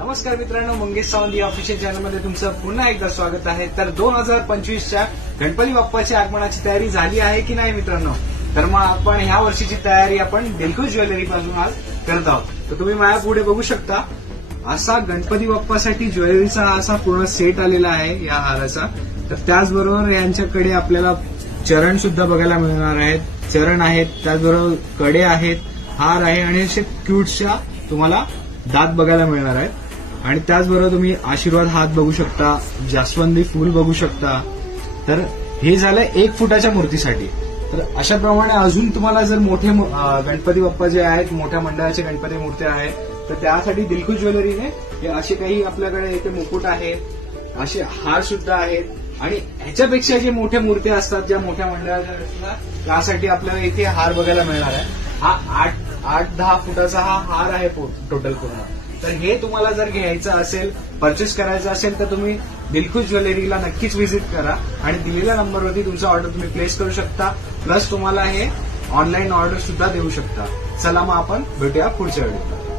नमस्कार मित्रांनो, मंगेश सावंत या ऑफिशियल चॅनलमध्ये तुमचं पुन्हा एकदा स्वागत आहे. तर 2025च्या गणपती बाप्पाची आगमनाची तयारी झाली आहे की नाही मित्रांनो? तर मग आपण ह्या वर्षीची तयारी आपण दिलखुश ज्वेलरी पासून आज करत आहोत. तर तुम्ही माझ्या पुढे बघू शकता, असा गणपती बाप्पासाठी ज्वेलरीचा असा पूर्ण सेट आलेला आहे या हाराचा. तर त्याचबरोबर यांच्याकडे आपल्याला चरण सुद्धा बघायला मिळणार आहेत. चरण आहेत, त्याचबरोबर कडे आहेत, हार आहे आणि असे क्यूटच्या तुम्हाला दात बघायला मिळणार आहेत. आणि त्याचबरोबर तुम्ही आशीर्वाद हात बघू शकता, जास्वंदी फूल बघू शकता. तर हे झालं 1 फुटाच्या मूर्तीसाठी. तर अशा प्रमाणे अजून तुम्हाला जर मोठे गणपती बाप्पा जे आहेत, मोठ्या मंडळाचे गणपती मूर्त्या आहेत, तर त्यासाठी दिलखुश ज्वेलरीने हे असे काही आपल्याकडे इथे मुकुट आहेत, असे हार सुद्धा आहेत. आणि ह्याच्यापेक्षा जे मोठ्या मूर्त्या असतात, ज्या मोठ्या मंडळाच्या असतात, त्यासाठी आपल्याला इथे हार बघायला मिळणार आहे. हा 8-10 फुटाचा हा हार आहे टोटल पूर्ण. तर हे तुम्हाला जर घ्यायचं असेल, परचेस करायचं असेल, तर तुम्ही दिलखुश ज्वेलरीला नक्कीच व्हिजिट करा आणि दिलेल्या नंबरवरती तुमचा ऑर्डर तुम्ही प्लेस करू शकता. प्लस तुम्हाला हे ऑनलाईन ऑर्डर सुद्धा देऊ शकता. चला मग आपण भेटूया पुढच्या व्हिडिओला.